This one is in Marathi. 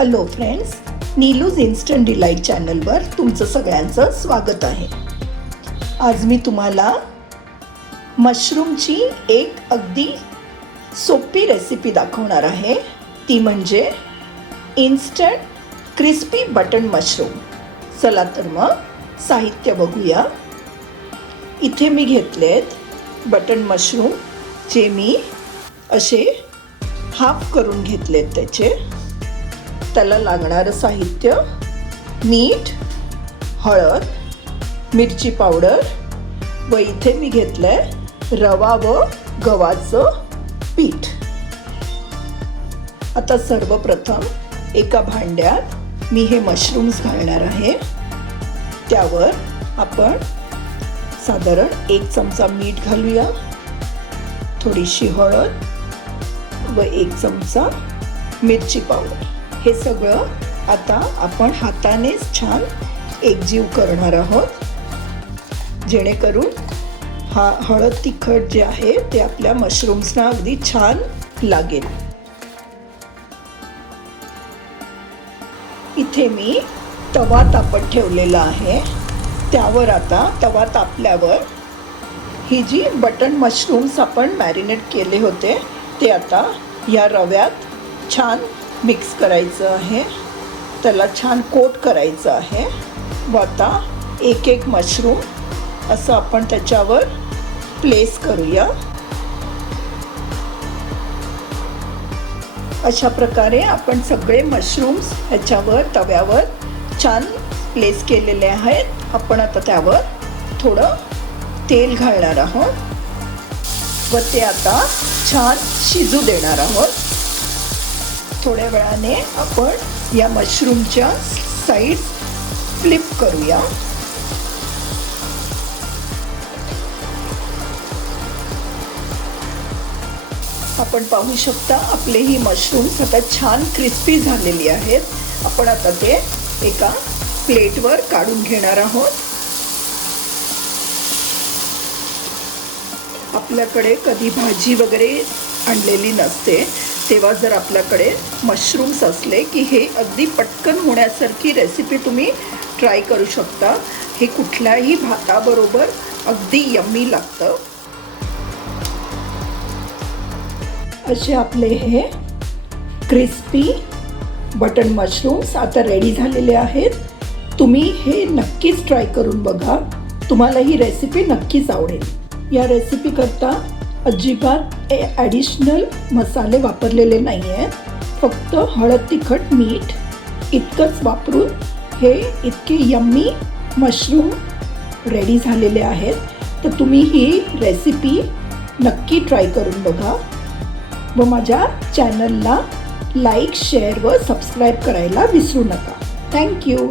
Hello friends Neelu's instant delight चॅनलवर तुमचं सगळ्यांचं स्वागत आहे. आज मी तुम्हाला मशरूमची एक अगदी सोपी रेसिपी दाखवणार आहे. ती म्हणजे इन्स्टंट क्रिस्पी बटन मशरूम चला तर मग साहित्य बघूया. इथे मी घेतलेत बटन मशरूम जे मी असे हाफ करून घेतलेत त्याचे. त्याला लागणारं साहित्य मीठ हळद मिरची पावडर व इथे मी घेतलं आहे रवा व गव्हाचं पीठ. आता सर्वप्रथम एका भांड्यात मी हे मशरूम्स घालणार आहे. त्यावर आपण साधारण एक चमचा मीठ घालूया थोडीशी हळद व एक चमचा मिरची पावडर. हे सगळं आता आपण हातानेच छान एकजीव करणार आहोत. जेणेकरून हा हळद तिखट जे आहे ते आपल्या मशरूम्सना अगदी छान लागेल. इथे मी तवा तापत ठेवलेला आहे. त्यावर आता तवा तापल्यावर ही जी बटन मशरूम्स आपण मॅरिनेट केले होते ते आता या रव्यात छान मिक्स करायचं आहे. त्याला छान कोट करायचं आहे. व आता एक एक मशरूम असं आपण त्याच्यावर प्लेस करूया. अशा प्रकारे आपण सगळे मशरूम्स ह्याच्यावर तव्यावर छान प्लेस केलेले आहेत. आपण आता त्यावर थोडं तेल घालणार आहोत. व ते आता छान शिजू देणार आहोत. थोड्या वेळाने आपण या मशरूमच्या साईड फ्लिप करूया. आपण पाहू शकता आपले ही मशरूम्स आता छान क्रिस्पी झालेली आहेत. आपण आता ते एका प्लेटवर काढून घेणार आहोत. आपल्याकडे कधी भाजी वगैरे आणलेली नसते. तेव्हा जर आपल्याकडे मशरूम्स असले की हे अगदी पटकन होण्यासारखी रेसिपी तुम्ही ट्राय करू शकता. हे कुठल्याही भाताबरोबर अगदी यम्मी लागतं. असे आपले हे क्रिस्पी बटन मशरूम्स आता रेडी झालेले आहेत. तुम्ही हे नक्कीच ट्राय करून बघा. तुम्हाला ही रेसिपी नक्कीच आवडेल. या रेसिपी अजिबात अजिबात ॲडिशनल मसाले वापरलेले नाही आहेत फक्त हळद तिखट मीठ इतकंच वापरून हे इतके यम्मी मशरूम रेडी झालेले आहेत. तर तुम्ही ही रेसिपी नक्की ट्राय करून बघा व माझ्या चॅनलला लाईक शेअर व सबस्क्राईब करायला विसरू नका. थँक्यू